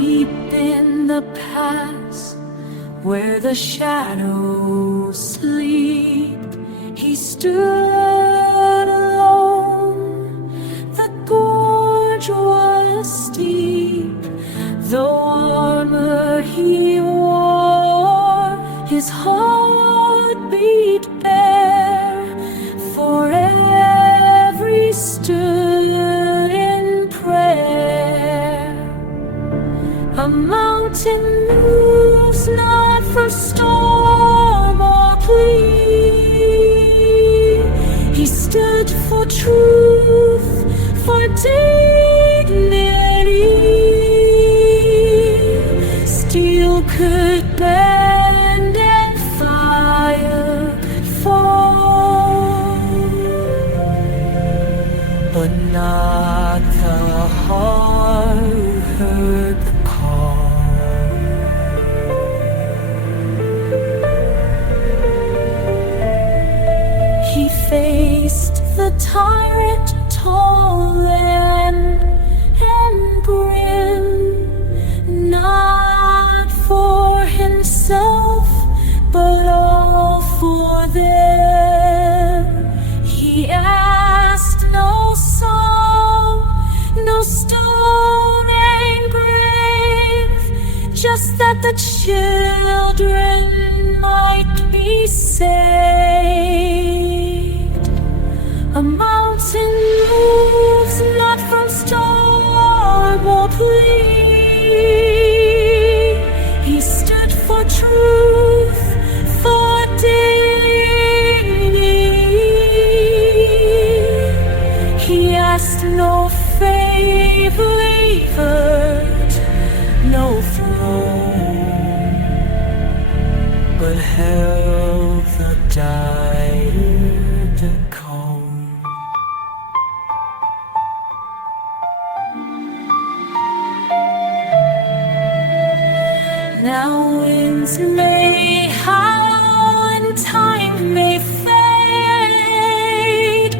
Deep in the past, where the shadows sleep, he stood alone. The gorge was steep, though armor he wore, his heart beat bare. For every stood in prayer. A mountain moves not for storm or plea. He stood for truth, for dignity. Steel could bend and fire could fall, but not the heart who heard the call. He faced the tyrant tall and grim, not for himself, but all for them. He asked no song, no stone engraved, just that the children might be saved. A mountain moves not from storm or plea. He stood for truth, for dignity. He asked no favored, no throne, but held the dyed cone. Now winds may howl and time may fade,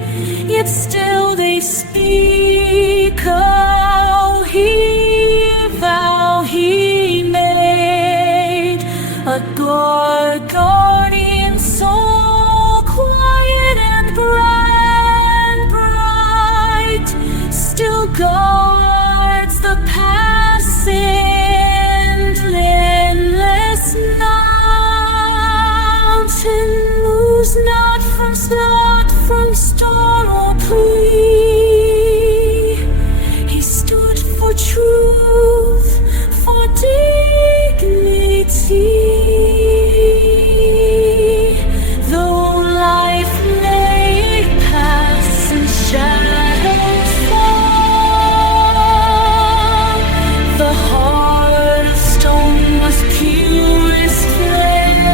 yet still they speak how he vow he made. A guardian soul, quiet and bright, still guards the passing mountain moves not from storm or plea. He stood for truth, for dignity. Though life may pass and shadows fall, the heart of stone was purest flame.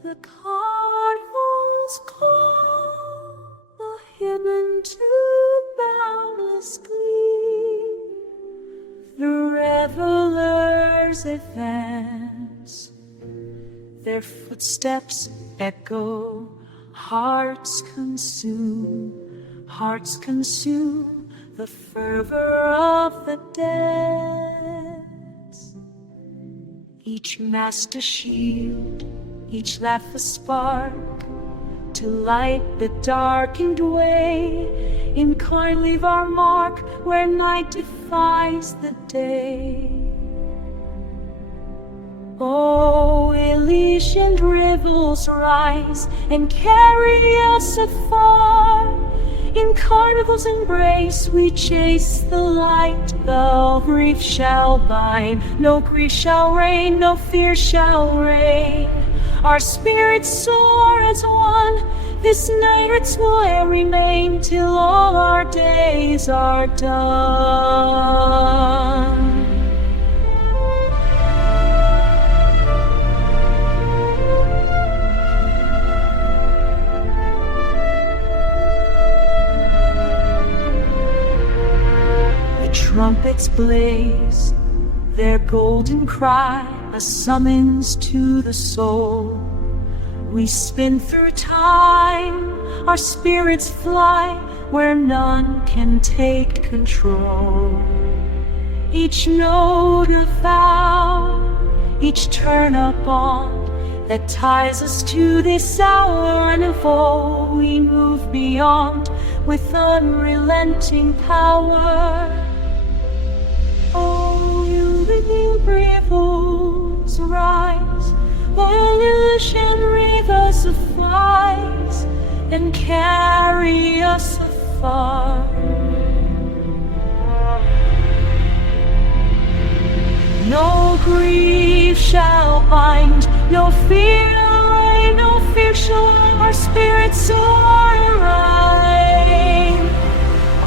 The carnivals call the hymn to boundless glee. The revelers advance, their footsteps echo, hearts consume the fervor of the dance. Each master shield, each laugh a spark to light the darkened way. In Carn leave our mark where night defies the day. Oh, Elysian Revels rise and carry us afar. In carnival's embrace we chase the light. No grief shall bind, no grief shall reign, no fear shall reign. Our spirits soar as one, this night will remain till all our days are done. lights blaze, their golden cry a summons to the soul. We spin through time, our spirits fly where none can take control. Each note a vow, each turn a bond that ties us to this hour, and evolve we move beyond with unrelenting power. Oh, Elysian Revels rise, Elysian Revels flies, and carry us afar. No grief shall bind, no fear away, no fear shall our spirits soar.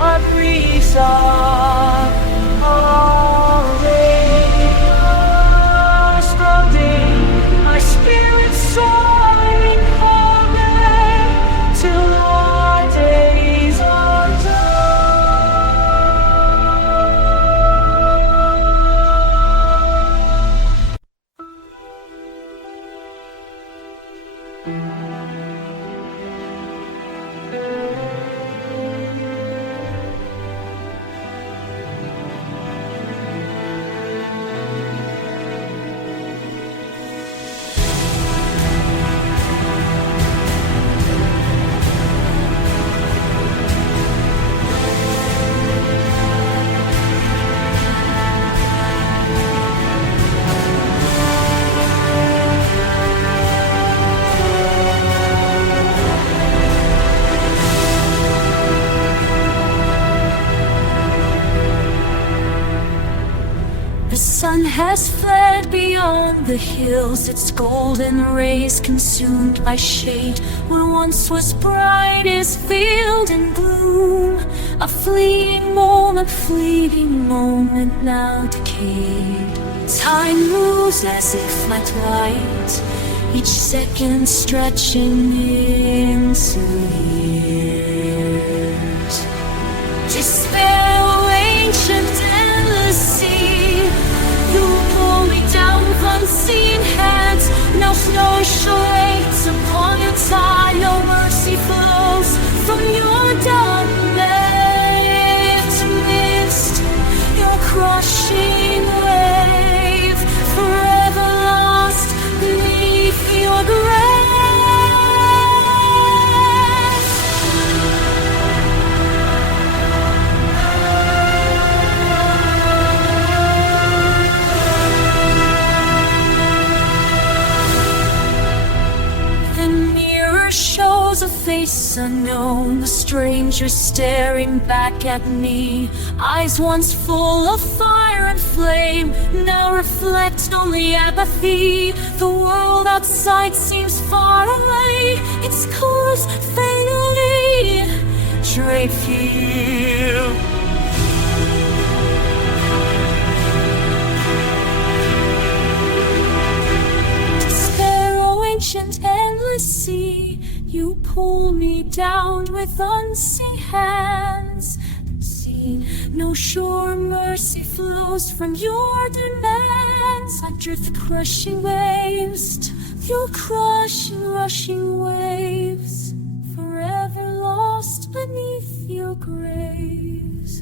Our griefs are strong, our spirits soaring forward till our days are The sun has fled beyond the hills, its golden rays consumed by shade. What once was bright is filled in gloom, a fleeting moment now decayed. Time moves as if like light, each second stretching into years. Despair, oh ancient endless sea, you pull me down with unseen hands. No snow shades upon your tide, no mercy flows from your dark-lipped mist. Your crushing wave, forever lost beneath your grace. Shows a face unknown, the stranger staring back at me. Eyes once full of fire and flame now reflect only apathy. The world outside seems far away, its colors fading, draped here. Despair, oh ancient endless sea, you pull me down with unseen hands. See, no sure mercy flows from your demands. I drift the crushing waves, your crushing, rushing waves, forever lost beneath your graves.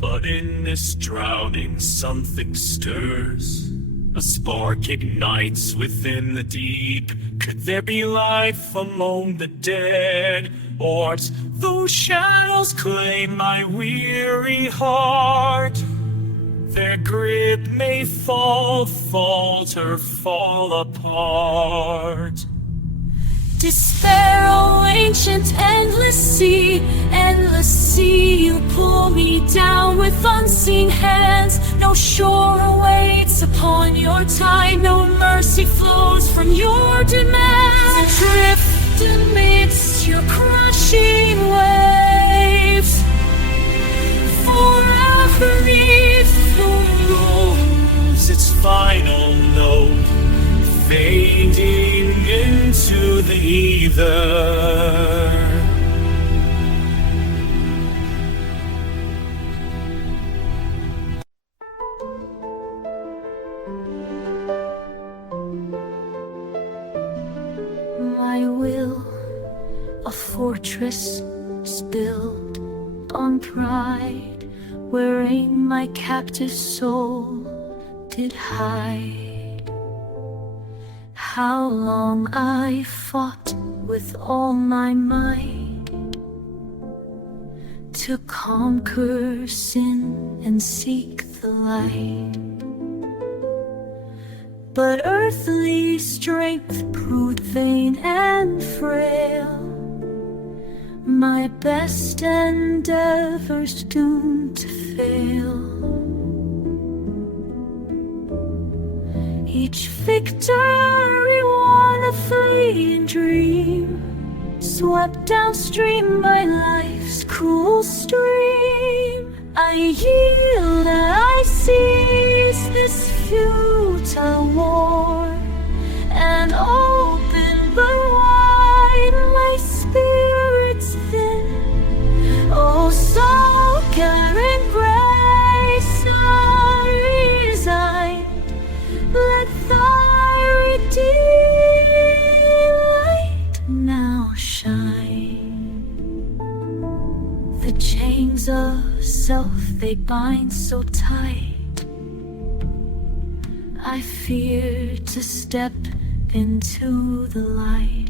But in this drowning something stirs, a spark ignites within the deep. Could there be life among the dead? Or those shadows claim my weary heart? Their grip may falter, fall apart. Despair, oh ancient endless sea, you pull me down with unseen hands. No shore awaits upon your tide, no mercy flows from your demands. Drift amidst your crushing waves, forever neath lose its final note, fading into the ether. fortress is built on pride, wherein my captive soul did hide. How long I fought with all my might to conquer sin and seek the light. But earthly strength proved vain and frail, my best endeavors doomed to fail. Each victory won a fleeting dream, swept downstream my life's cruel stream. I yield and I seize this futile war, and open but wide my spirit's thin. Oh, soul carrying grace unresigned, let thy redeeming light now shine. The chains of self they bind so tight, I fear to step into the light.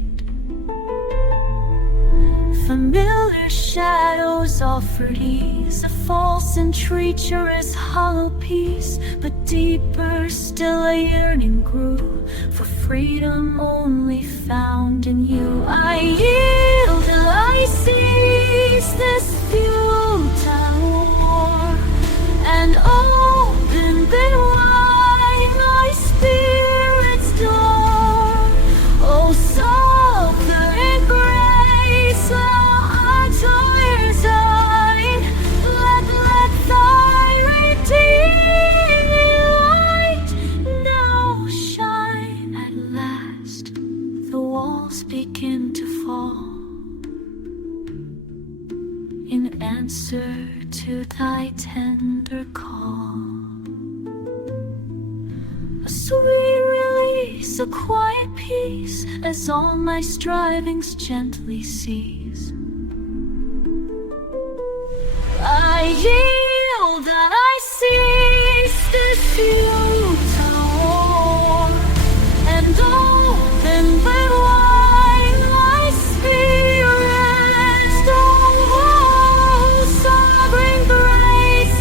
Familiar shadows offered ease, a false and treacherous hollow peace. But deeper still a yearning grew for freedom only found in you. I yield till I seize this futile war, and open but wide my spirit's door. Oh, suffering grace, let thy redeeming light now shine. At last the walls begin to fall in answer to thy tender call. A sweet release, a quiet peace, as all my strivings gently cease. I yield and I cease this futile war, and open but wide my spirit's door. Sovereign grace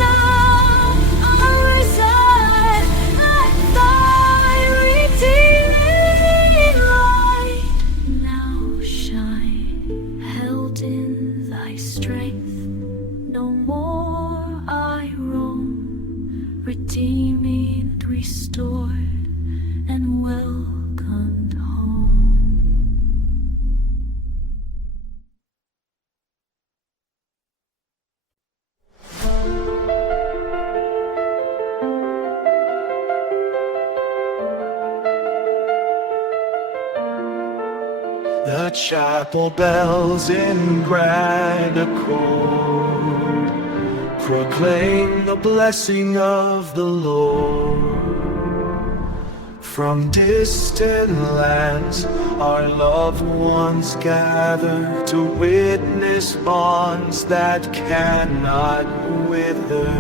unresigned, let thy redeeming light now shine. Held in thy strength, no more I roam, redeemed, restored, and welcomed home. The chapel bells in grand accord proclaim the blessing of the Lord. From distant lands our loved ones gather to witness bonds that cannot wither.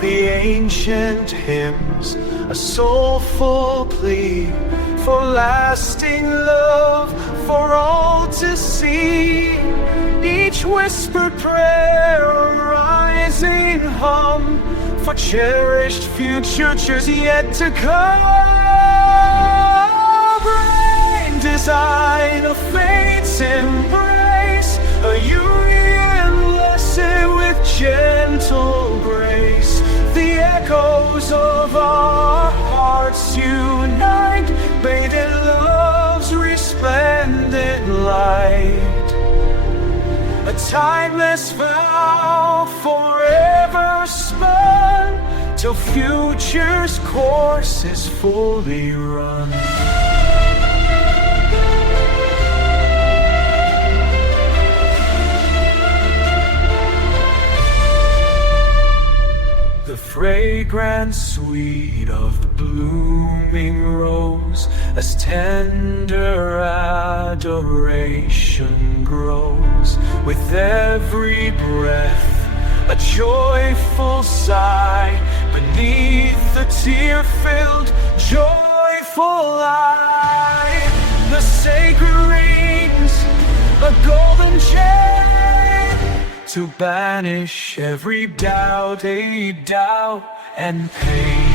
The ancient hymns, a soulful plea for lasting love for all to see. Each whispered prayer, a rising hum for cherished futures yet to come. Brain design of fate's embrace, a union blessed with gentle grace. The echoes of our hearts unite, bathed in love's resplendent light. A timeless vow forever spun, till future's course is fully run. The fragrance sweet of the blooming rose, as tender adoration grows. With every breath, a joyful sigh, beneath the tear-filled, joyful eye. The sacred rings, a golden chain, to banish every doubt, and pain.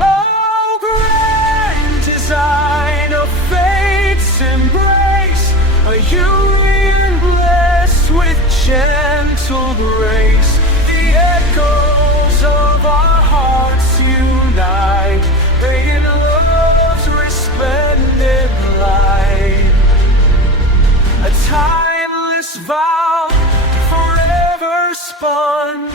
Oh, grand design of fate's embrace, a union blessed with gentle grace. The echoes of our hearts unite, in love's resplendent light. A timeless vow, forever spun,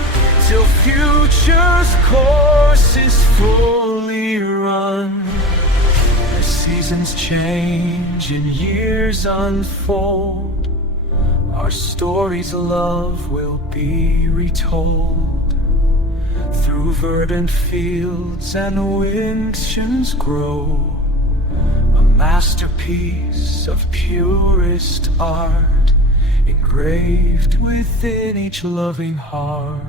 till future's course is fully run. As seasons change and years unfold, our story's love will be retold. Through verdant fields and winds grow, a masterpiece of purest art, engraved within each loving heart.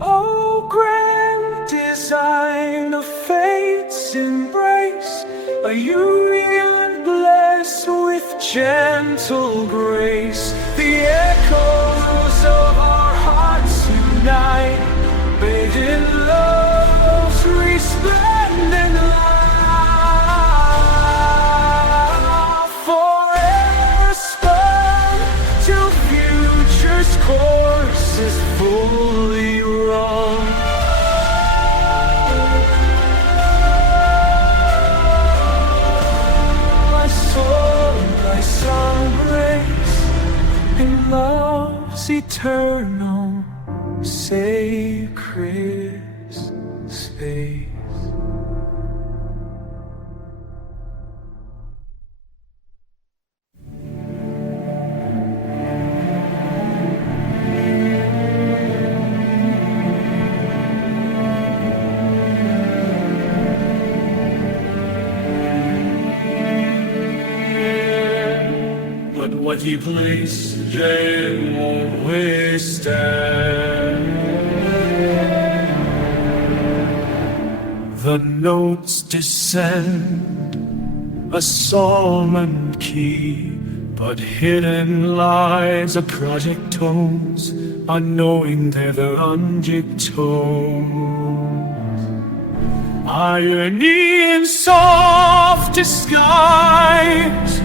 Oh, grand design of fate's embrace, a union blessed with gentle grace. The echoes of our hearts unite, bathed in love's resplendent light. Forever spun, till future's course is fully run. Thy sun grace in love's eternal sacred space. What he placed in won't withstand. The notes descend, a solemn key, but hidden lies a project tones, unknowing they're the unjigged tones. Irony in soft disguise,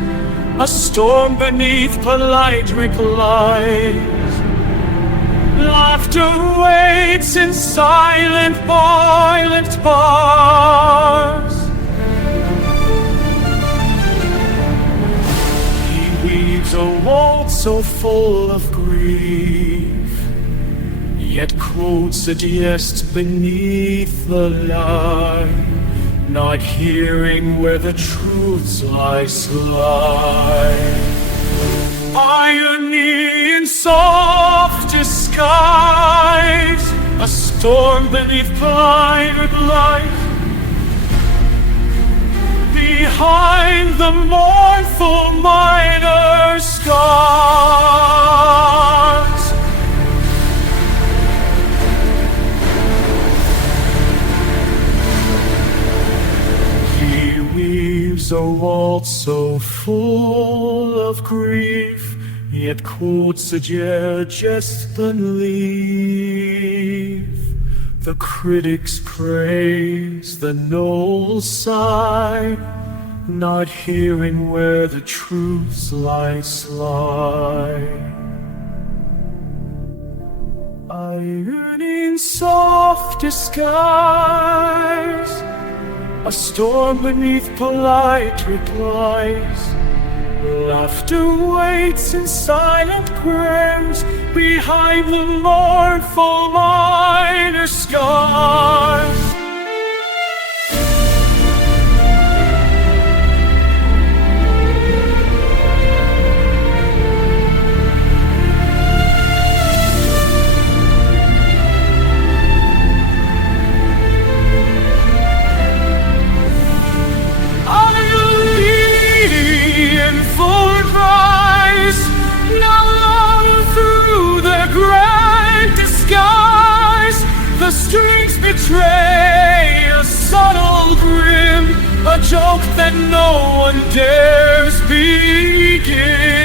a storm beneath polite replies. Laughter waits in silent, violent bars. He weaves a waltz so full of grief, yet quotes a jest beneath the lie, not hearing where the truths lie slide. Irony in soft disguise, a storm beneath blinded light. Behind the mournful minor scars, a waltz so full of grief, yet quotes a jest unleave. The critics praise, the knolls sigh, not hearing where the truths lie sly. Irony in soft disguise, a storm beneath polite replies. Laughter waits in silent prayers behind the mournful minor scars. strings betray a subtle grim, a joke that no one dares begin.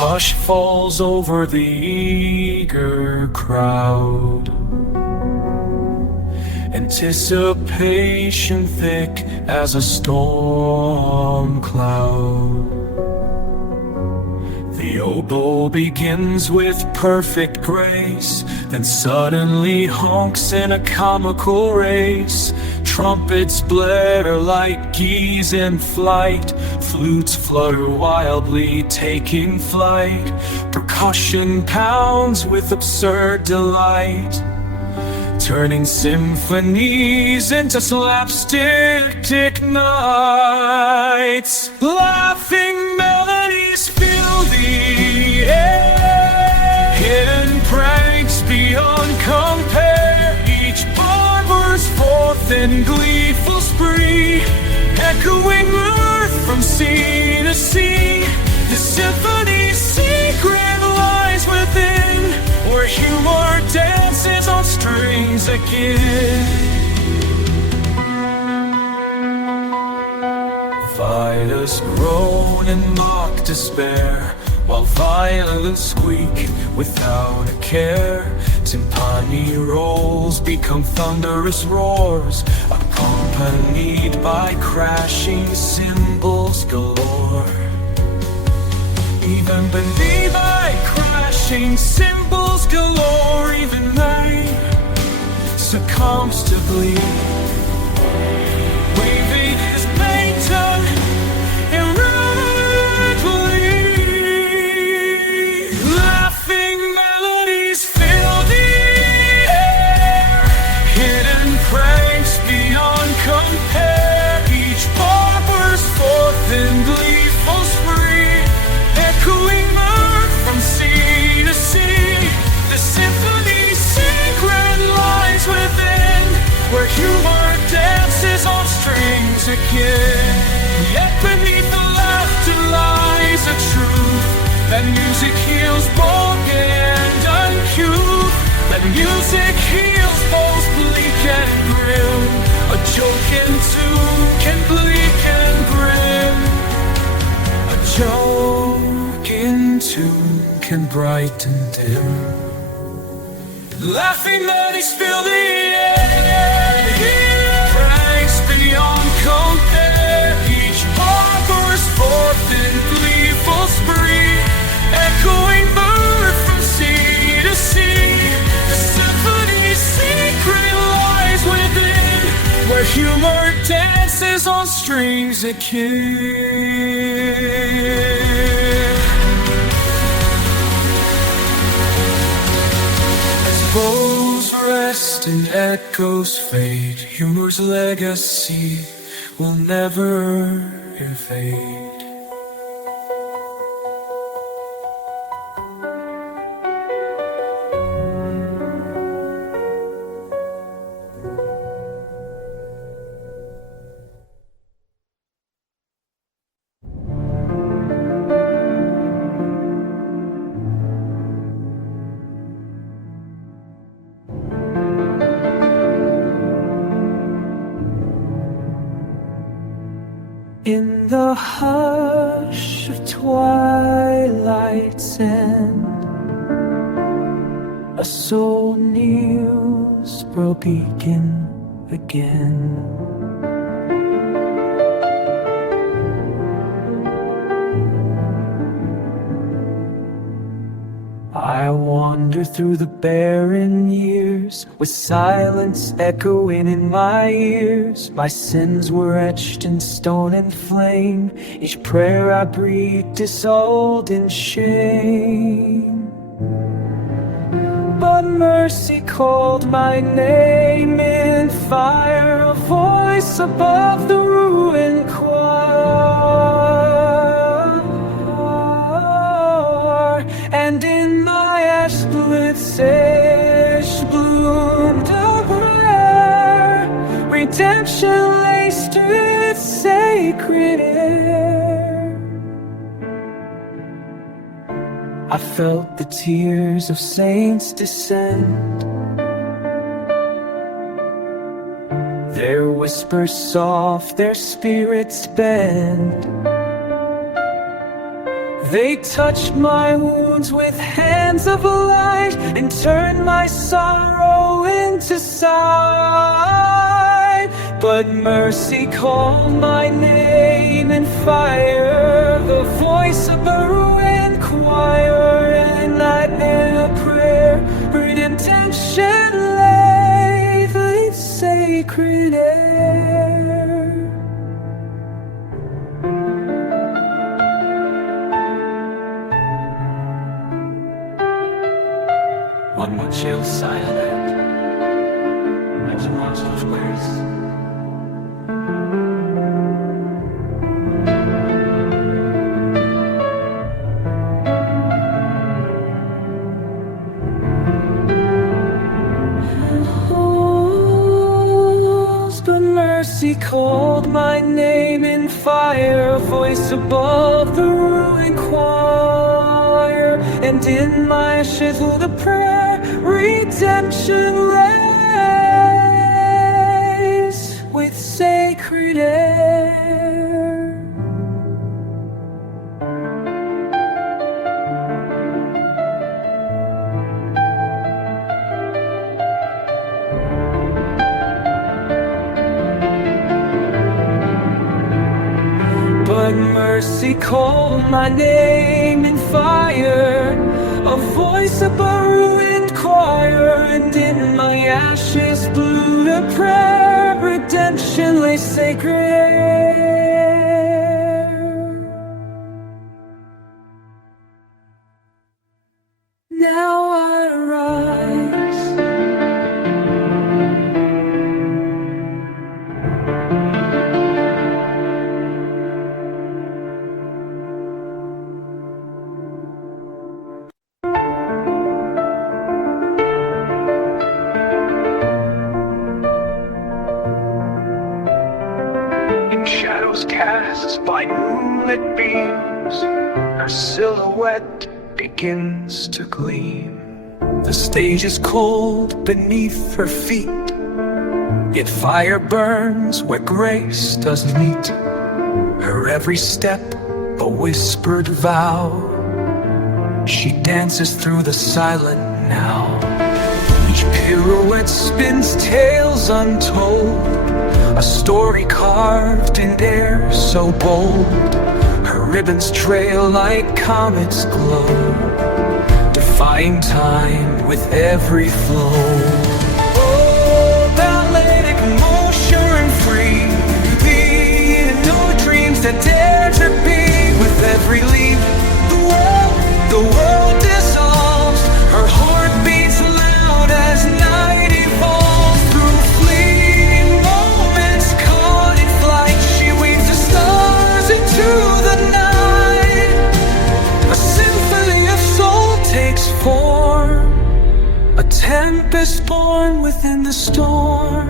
Hush falls over the eager crowd, anticipation thick as a storm cloud. The oboe begins with perfect grace, then suddenly honks in a comical race. Trumpets blare like geese in flight, flutes flutter wildly taking flight. Percussion pounds with absurd delight, turning symphonies into slapstick nights. Laughing melodies fill the air, hidden pranks beyond compare. Each barber's forth in gleeful spree, echoing mirth from sea to sea. The symphony's secret lies within, where humor dances on strings again. Violets groan in mock despair, while violins squeak without a care. Timpani rolls become thunderous roars, accompanied by crashing cymbals galore. Even beneath thy crashing cymbals galore, even night succumbs to glee. Waving his painted irreverently. Laughing melodies fill the air, hidden pranks beyond compare. Each barber's forth in gleeful spree, echoing mirth from sea to sea. The symphony's secret lies within, where humor dances on strings again. Yet beneath the laughter lies a truth, that music heals both and uncouth. That music heals both bleak and grim. A joke in tune can bleak and grim. A joke in tune can brighten dim. Laughing melodies fill the air, pranks beyond compare. Each barber's forth in gleeful spree, echoing mirth from sea to sea. The symphony's secret lies within, where humor dances on strings again. Bows rest and echoes fade, humor's legacy will never evade. In the hush of twilight, night's end. A soul kneels for begin again. I wander through the barren years, with silence echoing in my ears. My sins were etched in stone and flame, each prayer I breathed dissolved in shame. But mercy called my name in fire, a voice above the ruined choir. And in my ash-split sage bloomed a prayer, redemption laced with sacred air. I felt the tears of saints descend, their whispers soft, their spirits bend. They touched my wounds with hands of light and turned my sorrow into sight. But mercy called my name in fire, the voice of a ruined choir, and I in a prayer, redemption lay the sacred air. On one chill silent, there's a lots of squares. But mercy called my name in fire, a voice above the ruined choir, and in my ashes with a prayer, redemption lays with sacred air. But mercy called my name in fire, a voice of a ruined choir, and in my ashes blew a prayer, redemption lay sacred. Now I rise, shadows cast by moonlit beams, her silhouette begins to gleam. The stage is cold beneath her feet, yet fire burns where grace does meet. Her every step a whispered vow, she dances through the silent now. Each pirouette spins tales untold, a story carved in air so bold. Her ribbons trail like comets glow, defying time with every flow. Oh, balletic motion free, the no dreams that dare to be. With every leap, the world dissolves. Her heart beats loud as night evolves. Through fleeting moments caught in flight, she weaves the stars into the night. A symphony of soul takes form, a tempest born within the storm.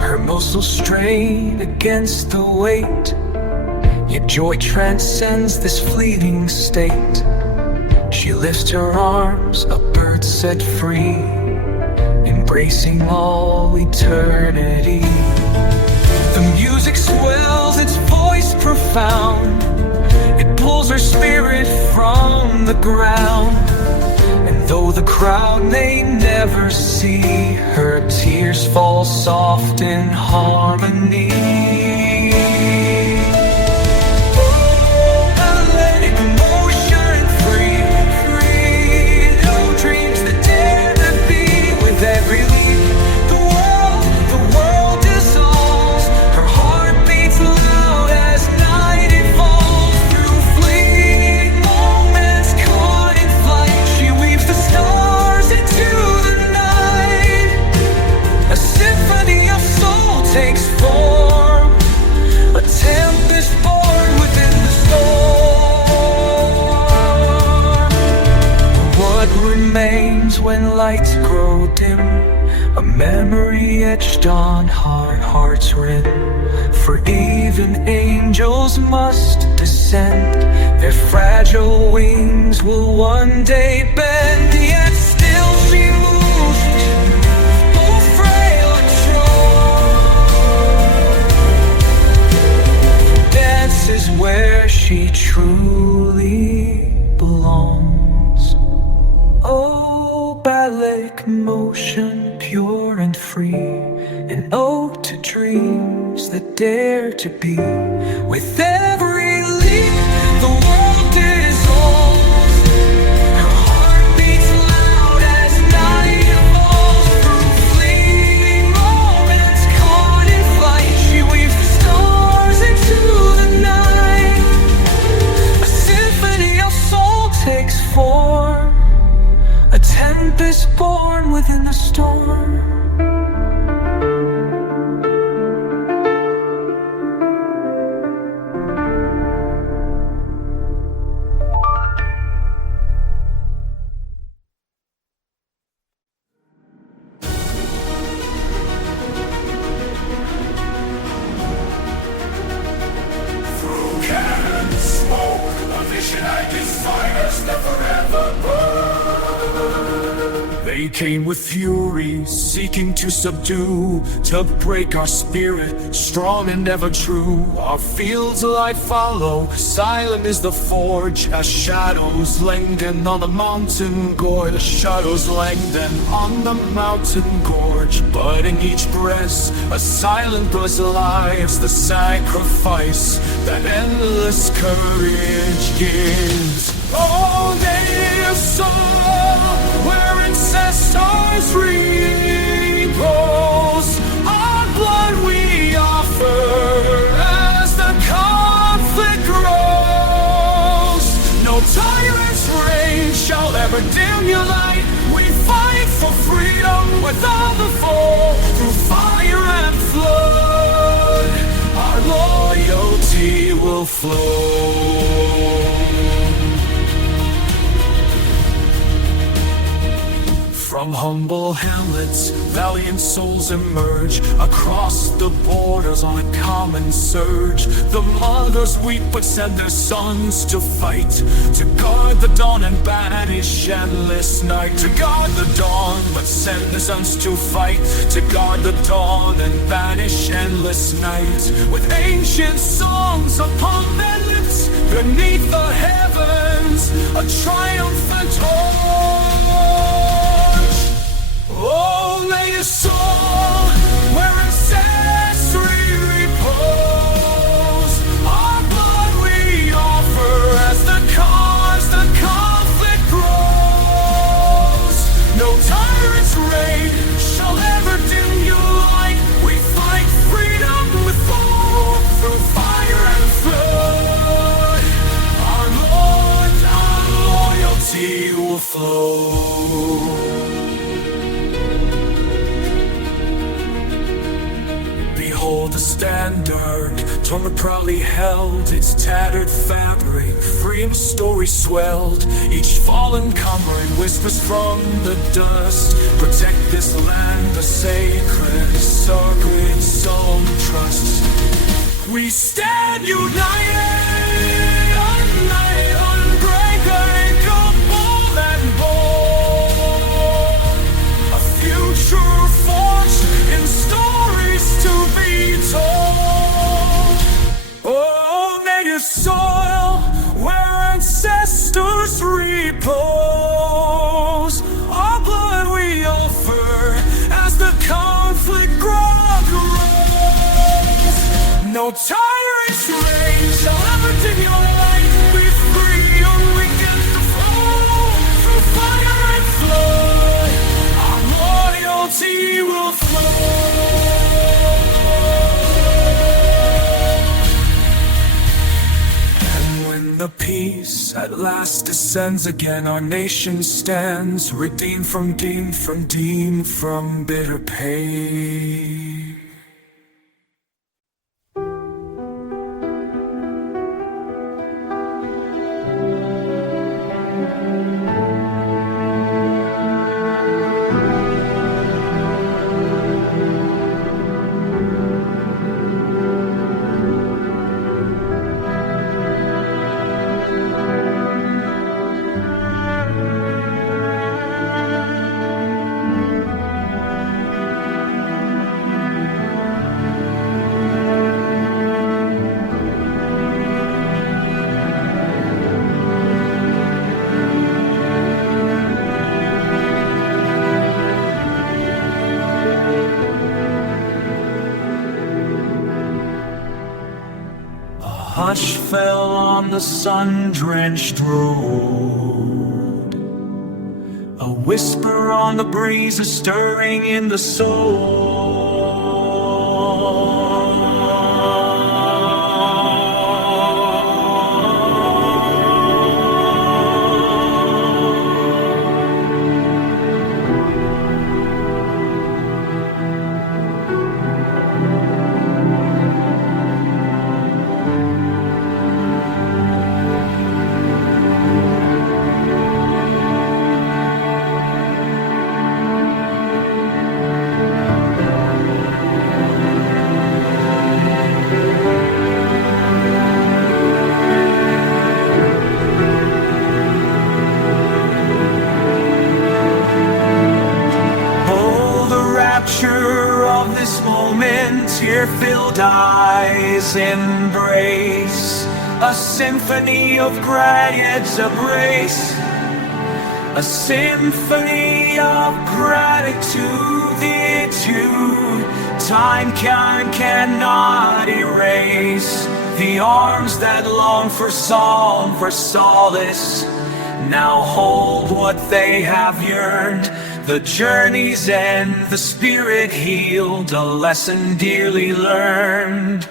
Her muscles strain against the weight, yet joy transcends this fleeting state. She lifts her arms, a bird set free, embracing all eternity. The music swells, its voice profound, pulls her spirit from the ground. And though the crowd may never see, her tears fall soft in harmony. Takes form, a tempest born within the storm. What remains when lights grow dim? A memory etched on our hearts written. For even angels must descend, their fragile wings will one day bend. Yet still she moves, both frail and strong. This is where she truly belongs. Oh, balletic motion, pure and free, an ode to dreams that dare to be. With every leap, the world dissolves. Her heart beats loud as night falls. Through fleeting moments caught in flight, she weaves the stars into the night. A symphony of soul takes form, a tempest born within the storm. They came with fury, seeking to subdue, to break our spirit, strong and ever true. Our fields light follow, silent is the forge, as shadows lengthen on the mountain gorge. Shadows lengthen on the mountain gorge, but in each breast a silent buzz lies, the sacrifice that endless courage gives. Oh, native soul, where ancestors repose, our blood we offer as the conflict grows. No tyrant's reign shall ever dim your light. We fight for freedom without the foe, through fire and flood, our loyalty will flow. From humble hamlets, valiant souls emerge, across the borders on a common surge. The mothers weep but send their sons to fight, to guard the dawn and banish endless night. To guard the dawn but send their sons to fight, to guard the dawn and banish endless night. With ancient songs upon their lips, beneath the heavens, a triumphant torch. Oh, native soul, where ancestry repose, our blood we offer as the constant conflict grows. No tyrant's reign shall ever dim your light. We fight freedom with foe, through fire and flood. Our Lord, our loyalty will flow. Behold the standard, torn but proudly held, its tattered fabric, freedom's story swelled. Each fallen comrade whispers from the dust, protect this land, the sacred, solemn trust. We stand united, unbreakable and bold. A future forged in stories to be told. Oh, native soil, where with your light, be free, awakens the flow, through fire and flood, our loyalty will flow. And when the peace at last descends again, our nation stands, redeemed from bitter pain. Hush fell on the sun-drenched road. A whisper on the breeze, a stirring in the soul. Of this moment, tear-filled eyes embrace a symphony of gratitude, embrace a symphony of gratitude. Time cannot erase the arms that long for song, for solace. Now hold what they have yearned. The journey's end, the spirit healed, a lesson dearly learned.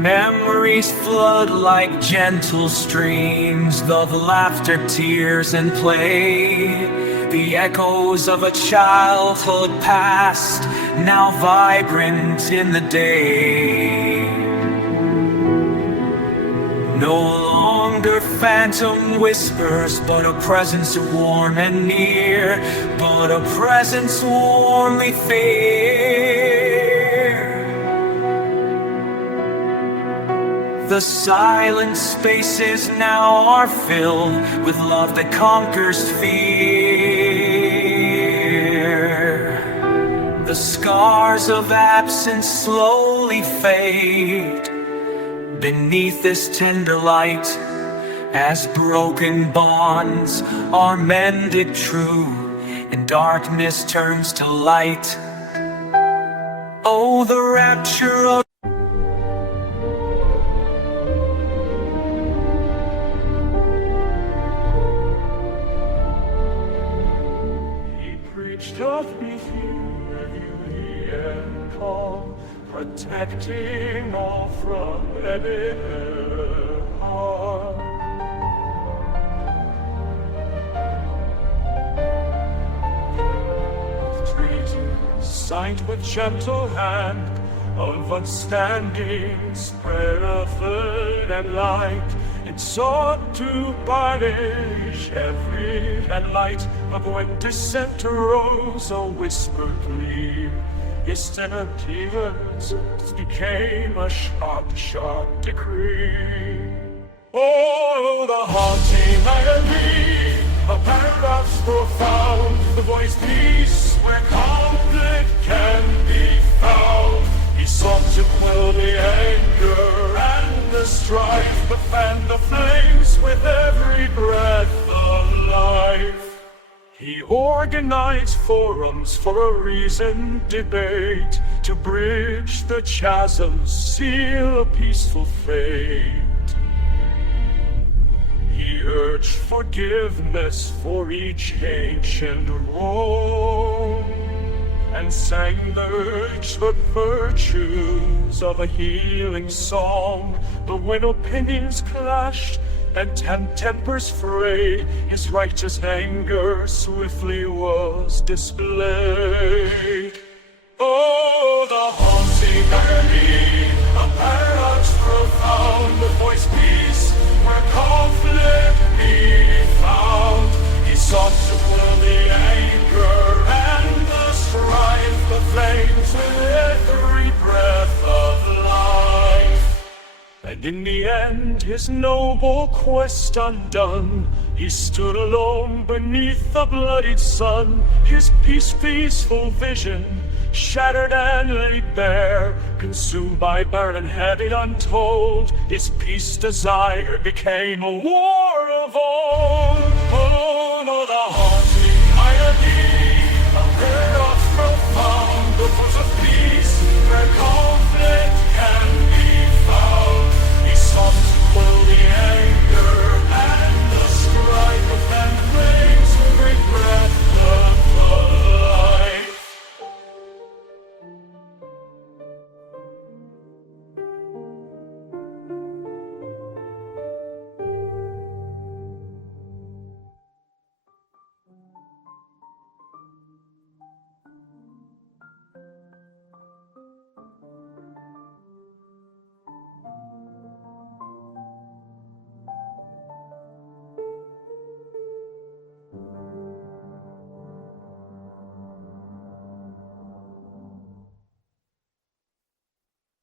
Memories flood like gentle streams of laughter, tears, and play. The echoes of a childhood past, now vibrant in the day. No longer phantom whispers, but a presence warm and near, but a presence warmly fair. The silent spaces now are filled with love that conquers fear. The scars of absence slowly fade beneath this tender light, as broken bonds are mended true, and darkness turns to light. Oh, the rapture of He preached of peace, beauty and calm, protecting all from any harm. Treaty signed with gentle hand of understanding, spread earth and light. It sought to banish every bad light, but when dissent arose, a whispered gleam. Distant demons became a sharp decree. Oh, the haunting irony, a paradox profound, the voice peace where conflict can be found. He sought to quell the anger and the strife, but fanned the flames with every breath of life. He organized forums for a reasoned debate to bridge the chasm, seal a peaceful fate. He urged forgiveness for each ancient wrong, and sang the urged virtues of a healing song. But when opinions clashed and tempers frayed, his righteous anger swiftly was displayed. Oh, the haunting irony, a paradox profound, the voice peace where conflict be found. He sought to quell the anger and the strife, the flames with every breath of life. And in the end, his noble quest undone, he stood alone beneath the bloodied sun, his peaceful vision shattered and laid bare, consumed by burden heavy untold. His peace desire became a war of all. Oh, no, the haunting irony, a paradox profound, the force of peace where conflict can be found. He sought to quell the anger and the strife of fan flames, regret the life.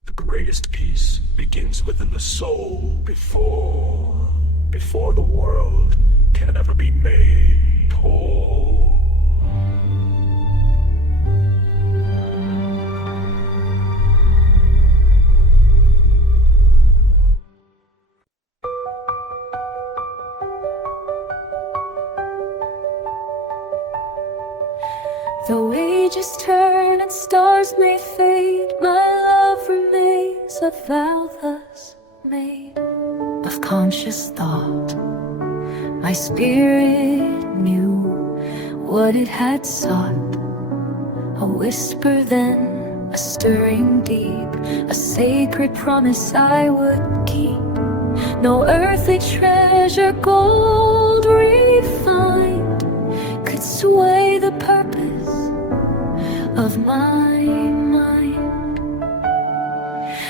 The greatest peace begins within the soul before the world can ever be made whole. Though ages turn and stars may fade, my love remains a vow thus made. Of conscious thought, my spirit knew what it had sought. A whisper then, a stirring deep, a sacred promise I would keep. No earthly treasure, gold refined, could sway the purpose of my mind.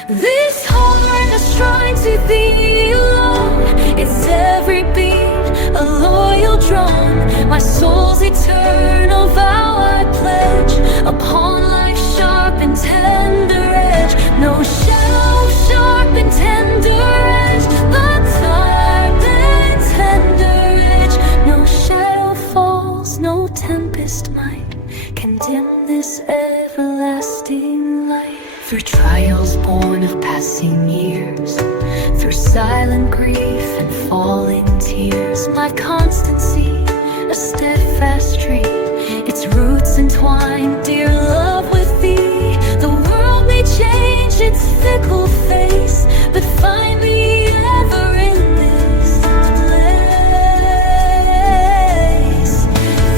This heart is trying to thee alone, its every beat a loyal drum. My soul's eternal vow I pledge upon life's sharp and tender edge. No shadow sharp and tender edge, but sharp and tender edge. No shadow falls, no tempest might can dim this everlasting light. Through trials born of passing years, through silent grief and falling tears, my constancy, a steadfast tree, its roots entwined, dear love, with thee. The world may change its fickle face, but find me ever in this place.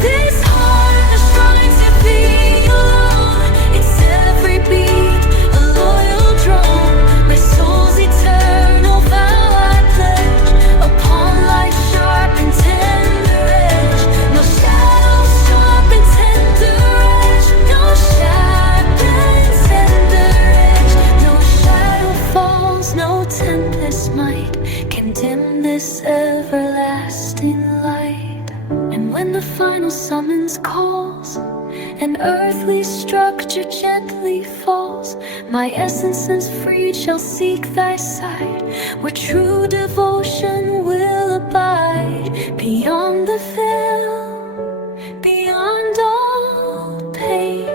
This heart is trying to be alone, its every beat a loyal drum. My soul's eternal vow I pledge upon life's sharp and tender edge. No shadow sharp and tender edge, no sharp and tender edge. No shadow falls, no tempest might can dim this everlasting light. And when the final summons calls, an earthly structure gently falls, my essence since freed shall seek thy side, where true devotion will abide. Beyond the veil, beyond all pain,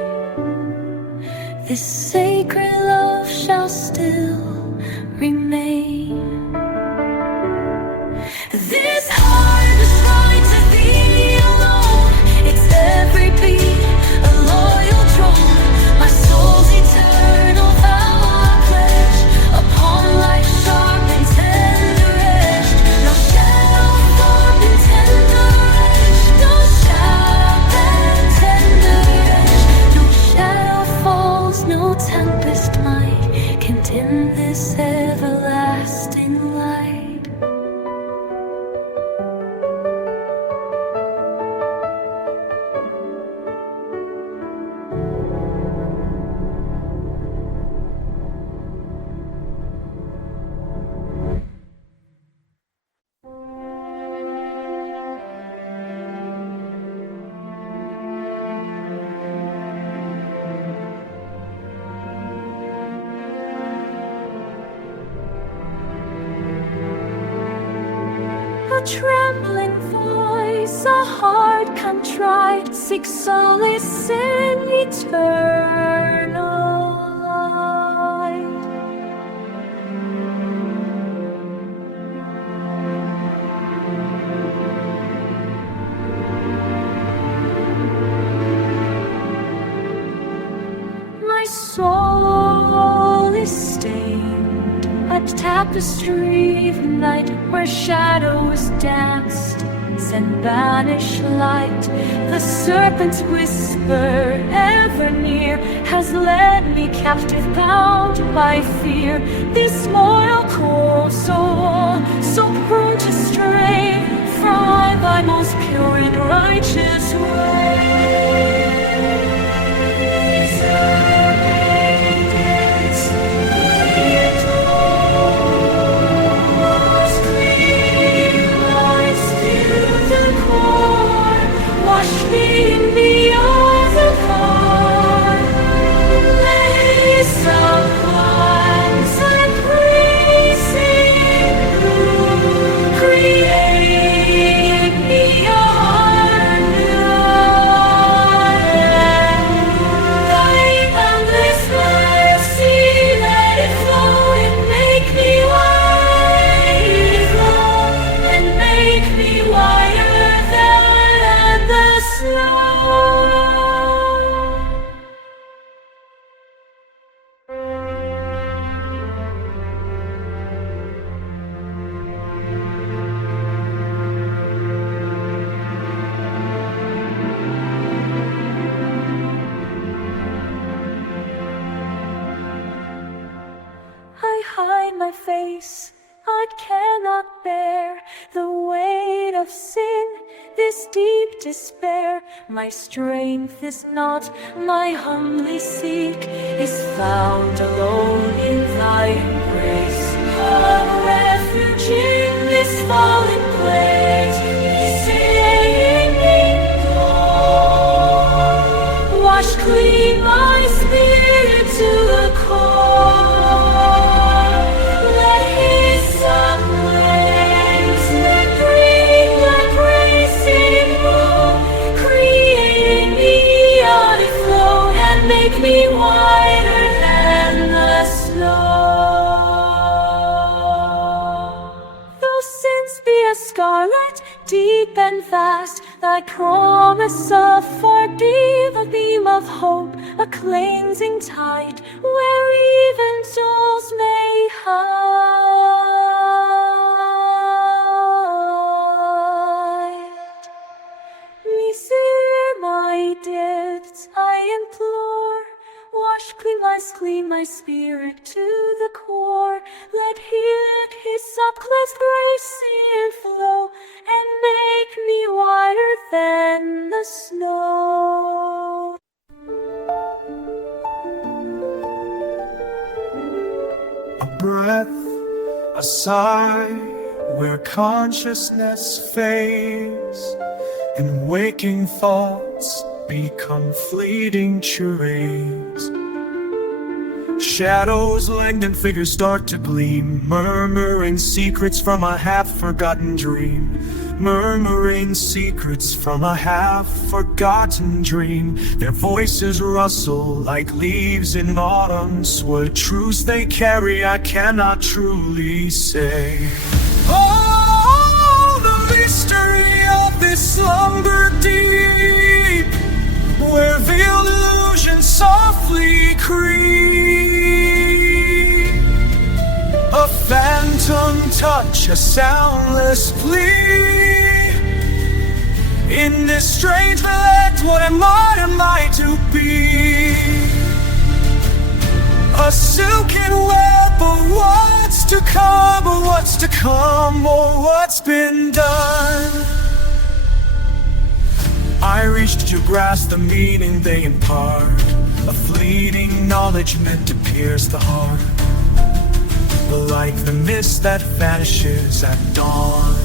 this sacred love shall still remain. This heart is trying to be alone, trembling voice, a heart contrite, seeks solace in eternal light. My soul is stained, a tapestry of night where shadows danced and banish light. The serpent's whisper, ever near, has led me captive, bound by fear. This mortal core, so prone to stray from thy most pure and righteous way. My face, I cannot bear the weight of sin, this deep despair. My strength is not, my humbly seek is found alone in thy embrace. A refuge in this fallen place, saying, wash clean my spirit to the core. Make me whiter than the snow. Though sins be as scarlet, deep and vast, thy promise of forgive, a beam of hope, a cleansing tide, where even souls may hide. Miserere Mei, depths I implore, wash clean my spirit to the core. Let healed hyssop cleanse grace and flow, and make me whiter than the snow. A breath, a sigh, where consciousness fades, and waking thoughts become fleeting charades. Shadows lengthen, figures start to gleam, murmuring secrets from a half-forgotten dream. Murmuring secrets from a half-forgotten dream. Their voices rustle like leaves in autumn. What truths they carry I cannot truly say. Oh, the mystery of this slumber deep, where veiled illusions softly creep. A phantom touch, a soundless plea. In this strange neglect, what am I to be? A silken web of what's to come, or what's to come, or what's been done. I reach to grasp the meaning they impart, a fleeting knowledge meant to pierce the heart, like the mist that vanishes at dawn.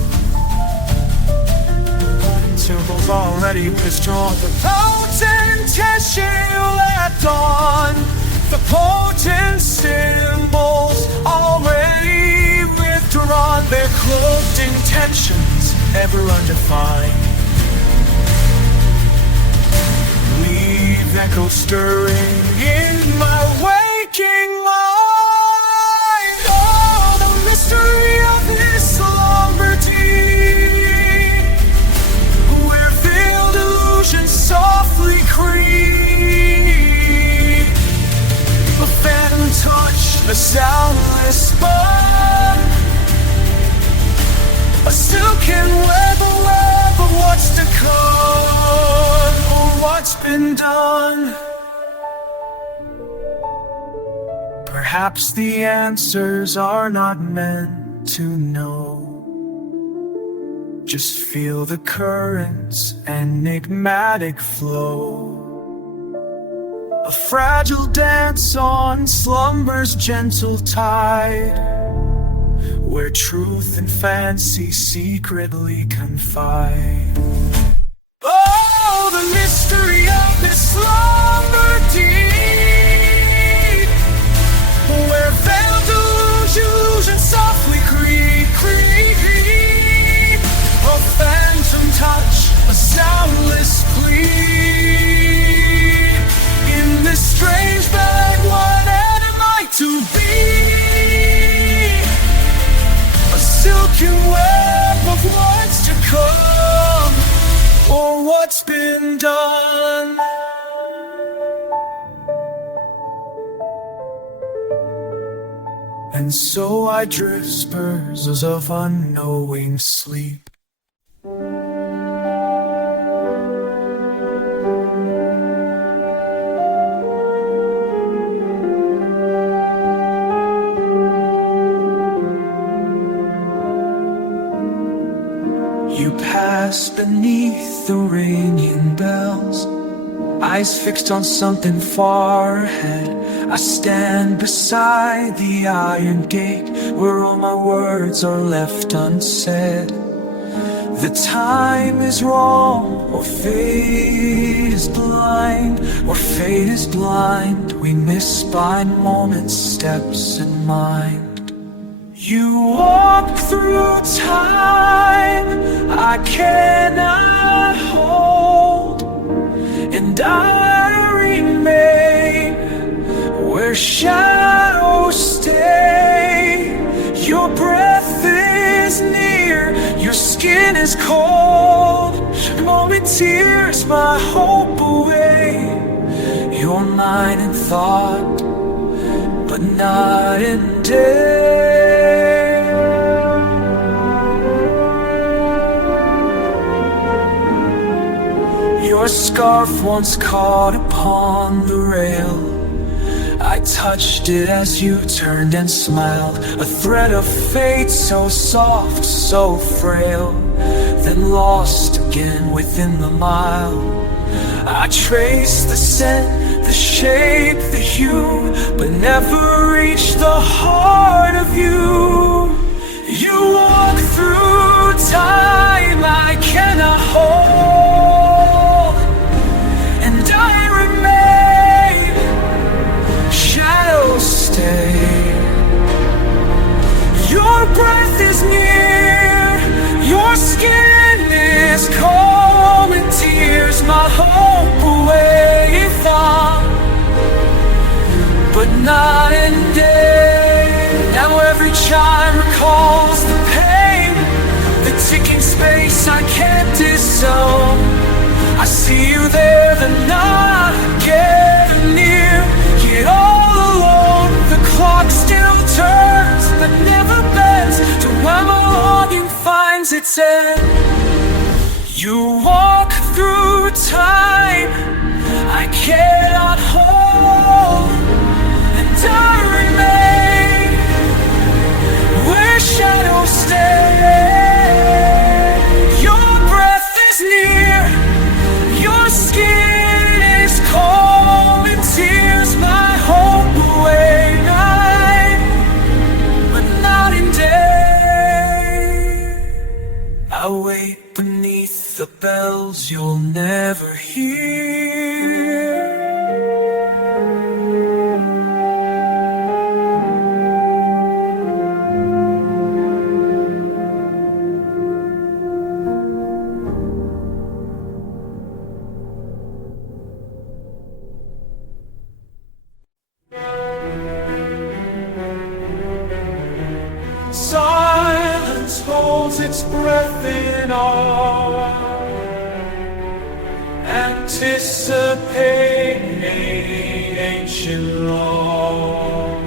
Symbols already withdrawn, the potent tissue at dawn. The potent symbols already withdrawn, their cloaked intentions ever undefined. Leave echoes stirring in my waking mind. Oh, the mystery of this slumber deep, where veiled illusions softly creep. A phantom touch, a soundless bud, a silken web, a web of what's to come, or what's been done. Perhaps the answers are not meant to know. Just feel the current's enigmatic flow. A fragile dance on slumber's gentle tide, where truth and fancy secretly confide. Oh, the mystery of this slumber deep, where veiled illusions softly creep. A phantom touch, a soundless plea. In this strange bag, what am I to be? A silken web of what's to come, or what's been done. And so I drift spurs of unknowing sleep. You pass beneath the ringing bells, eyes fixed on something far ahead. I stand beside the iron gate, where all my words are left unsaid. The time is wrong, or fate is blind, or fate is blind. We miss by moments, steps in mind. You walk through time I cannot hold, and I remain where shadows stay. Your breath is near, your skin is cold. Moment tears my hope away. You're mine in thought, but not in day. Your scarf once caught upon the rail. I touched it as you turned and smiled. A thread of fate so soft, so frail, then lost again within the mile. I traced the scent, the shape, the hue, but never reached the heart of you. You walk through time I cannot hold, and I remain, shadows stay. Your breath is near, your skin is cold, and tears my hope away from, but not in day. Now every chime recalls the pain, the ticking space I can't disown. I see you there, the not getting near, yet all alone. The clock still turns, but never bends to where my longing finds its end. You walk through time I cannot hold, and I remain where shadows stay. Your breath is near, your skin is cold, and tears in awe, anticipating ancient law.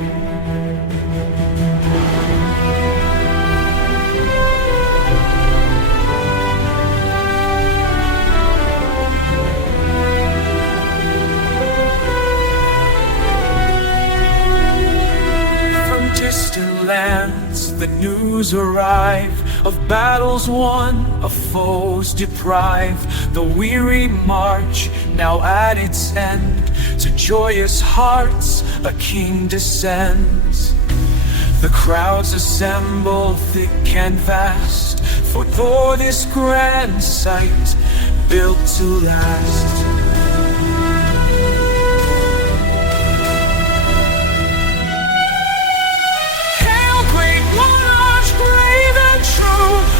Distant lands, the news arrive of battles won, of foes deprived. The weary march now at its end, to joyous hearts a king descends. The crowds assemble thick and vast, for this grand sight built to last.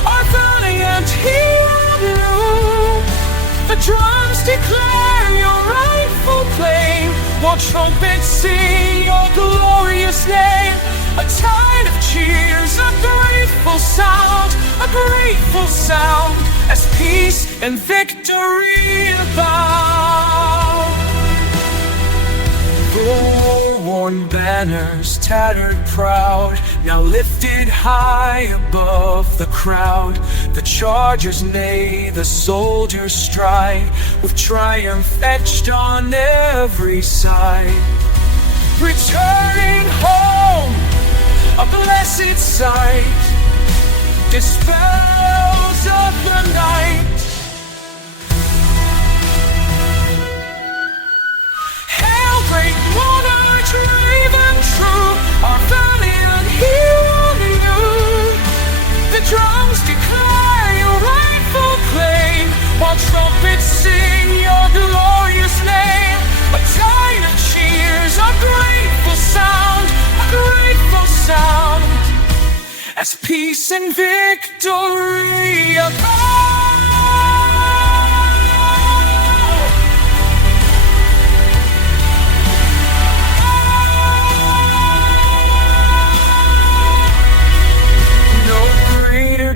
Our valiant hero, the drums declare your rightful claim, while trumpets sing your glorious name. A tide of cheers, a grateful sound, as peace and victory abound. War-worn banners, tattered proud, now lifted high above the crowd. The chargers neigh, the soldiers stride, with triumph etched on every side. Returning home, a blessed sight, dispels of the night. Great monarch, brave and true, our valiant hero you. The drums declare your rightful claim, while trumpets sing your glorious name. A tide of cheers, a grateful sound, as peace and victory abound.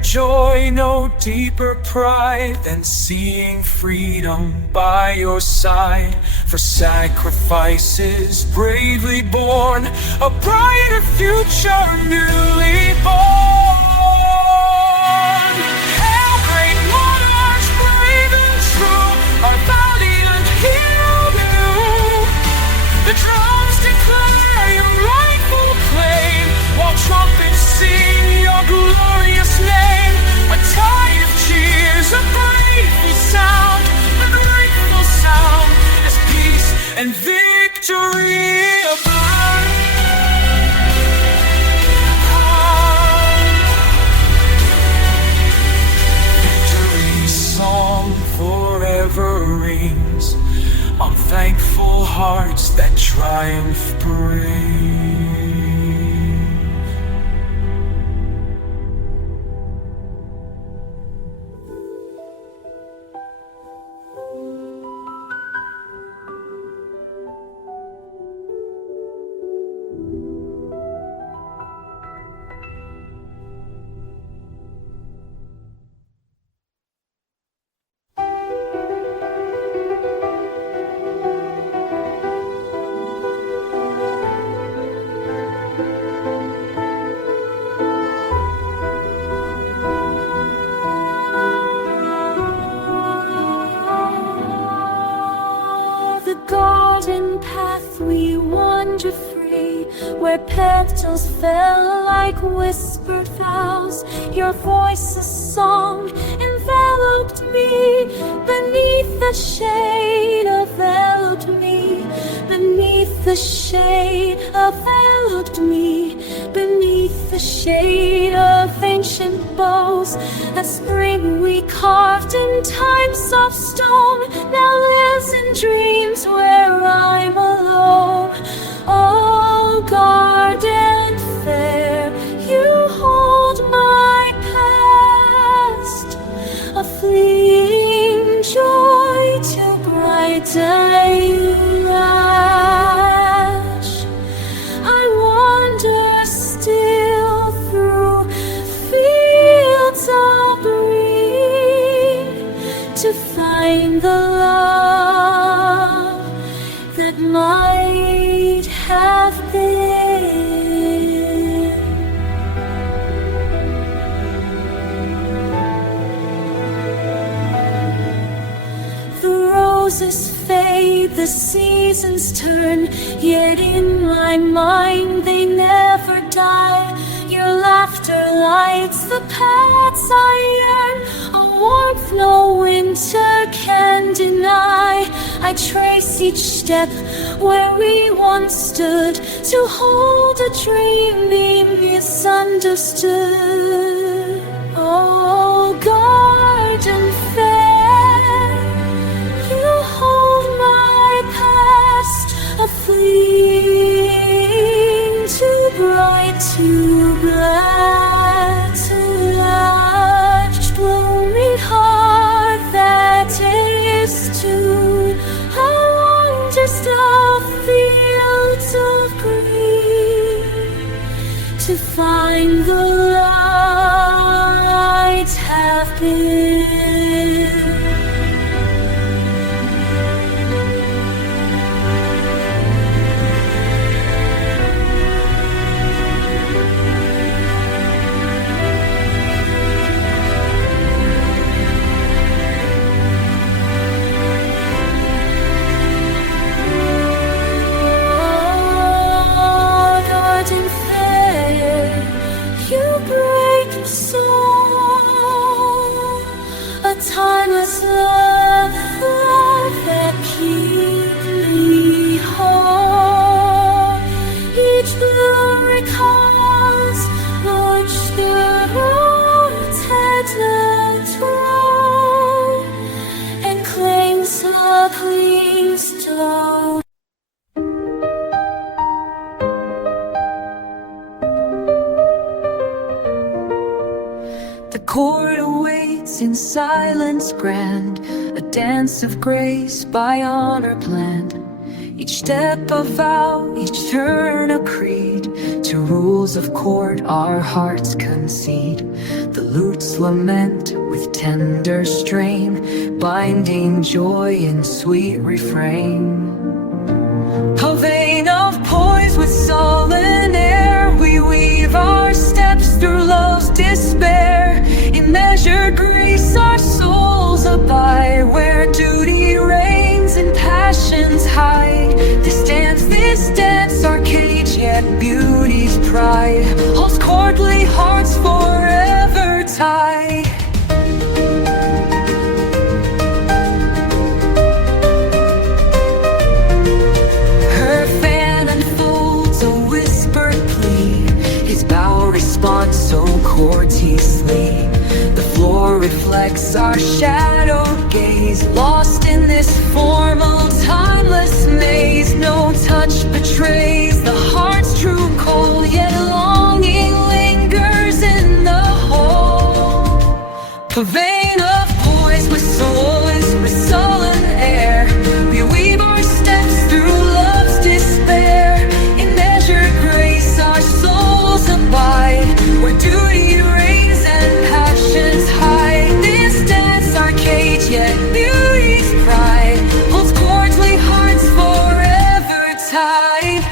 Joy, no deeper pride than seeing freedom by your side. For sacrifices bravely born, a brighter future newly born. Hail, great monarchs, brave and true, our valiant hero blue. The drums declare your rightful claim, while trumpets sing your glorious name. A tide of cheers, a grateful sound, as peace and victory abound. Victory's song forever rings on thankful hearts that triumph parade. Where petals fell like whispered vows, your voice a song enveloped me. Beneath the shade enveloped me. Beneath the shade enveloped me. Beneath the shade of ancient bows, a spring we carved in times of stone now lives in dreams where I'm alone. Oh, garden fair, you hold my past, a fleeting joy too bright you lash. I wander still through fields of green, might have been. The roses fade, the seasons turn, yet in my mind they never die. Your laughter lights the paths I yearn, a warmth no winter can deny. I trace each step where we once stood, to hold a dream we misunderstood. Oh, garden fair, you hold my past, a fleeing, too bright, too glad, too large, lonely heart that is too. I wanderst of fields of green to find the light have been. Timeless love, love that keeps me whole. Each bloom recalls which the roots had let grow, and claims a clean stone. The court awaits in silence grand, a dance of grace by honor planned. Each step a vow, each turn a creed. To rules of court our hearts concede. The lutes lament with tender strain, binding joy in sweet refrain. A vein of poise with sullen air, we weave our steps through love's despair. In measured grace our souls abide, where duty reigns and passions hide. This dance, our cage, yet beauty's pride holds courtly hearts forever tied. Her fan unfolds a whispered plea, his bow responds so courteously. The floor reflects our shadowed gaze, lost in this formal, timeless maze. No touch betrays the heart's true cold, yet longing lingers in the whole. A vein of poise with souls, with sullen air, we weave our steps through love's despair. In measured grace our souls abide, where duty reigns and passions hide. This dance, our cage, yet beauty's pride holds courtly hearts forever tied.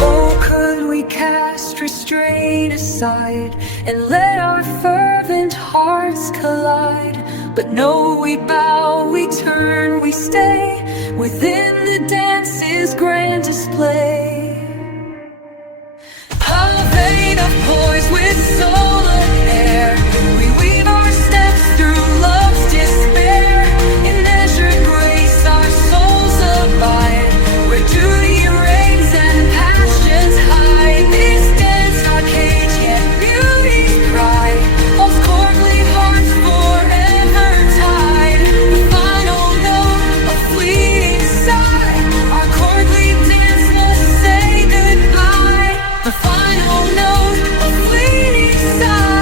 Oh, could we cast restraint aside and let our fervent hearts collide? But no, we bow, we turn, we stay within the dance's grand display. A vein of poise with sullen air, we weave our steps through love's despair. In measured grace our souls abide, where duty reigns and passions hide. This dance, our cage, yet beauty's pride holds courtly hearts forever tied. The final note, a fleeting sigh, our courtly dance must say goodbye. The final note, a fleeting sigh.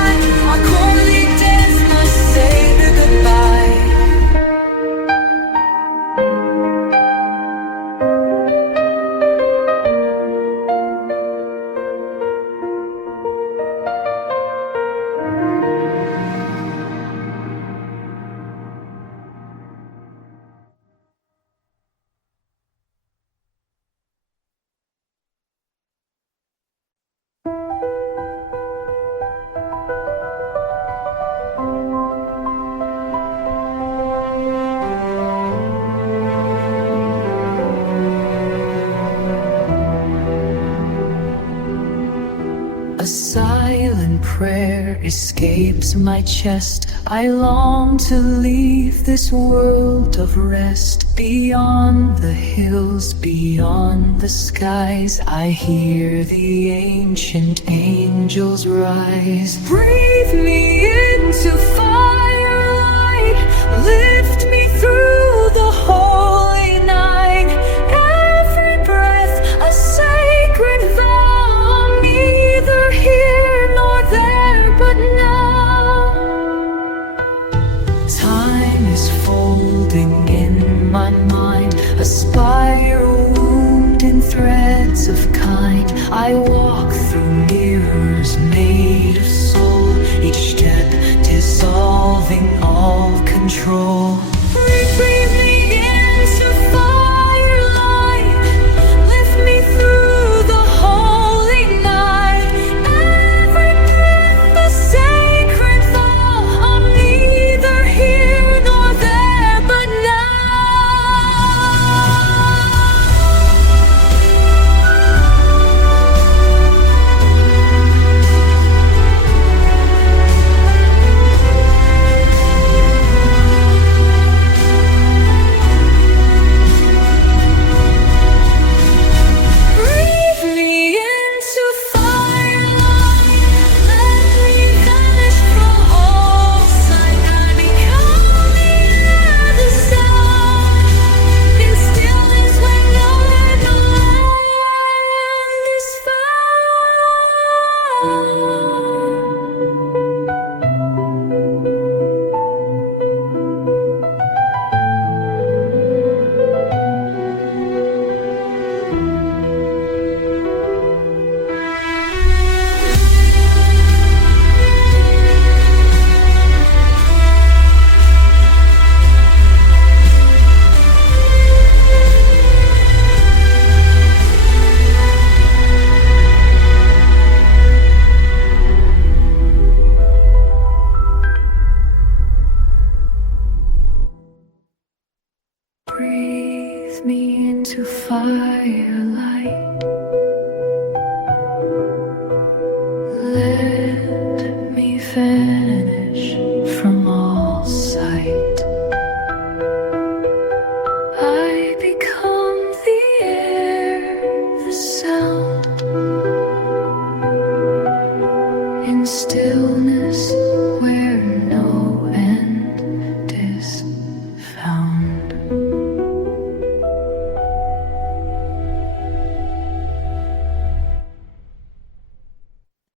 escapes my chest. I long to leave this world of rest. Beyond the hills, beyond the skies, I hear the ancient angels rise. Breathe me into firelight, lift me through the holy night. Every breath a sacred vow, neither here nor there but now. Time is folding in my mind, a spiral wound in threads of kind. I walk through mirrors made of soul, each step dissolving all control. Retrieve me into firelight, lift me through the holy night. Every breath a sacred vow, I'm neither here nor there but breathe me into firelight.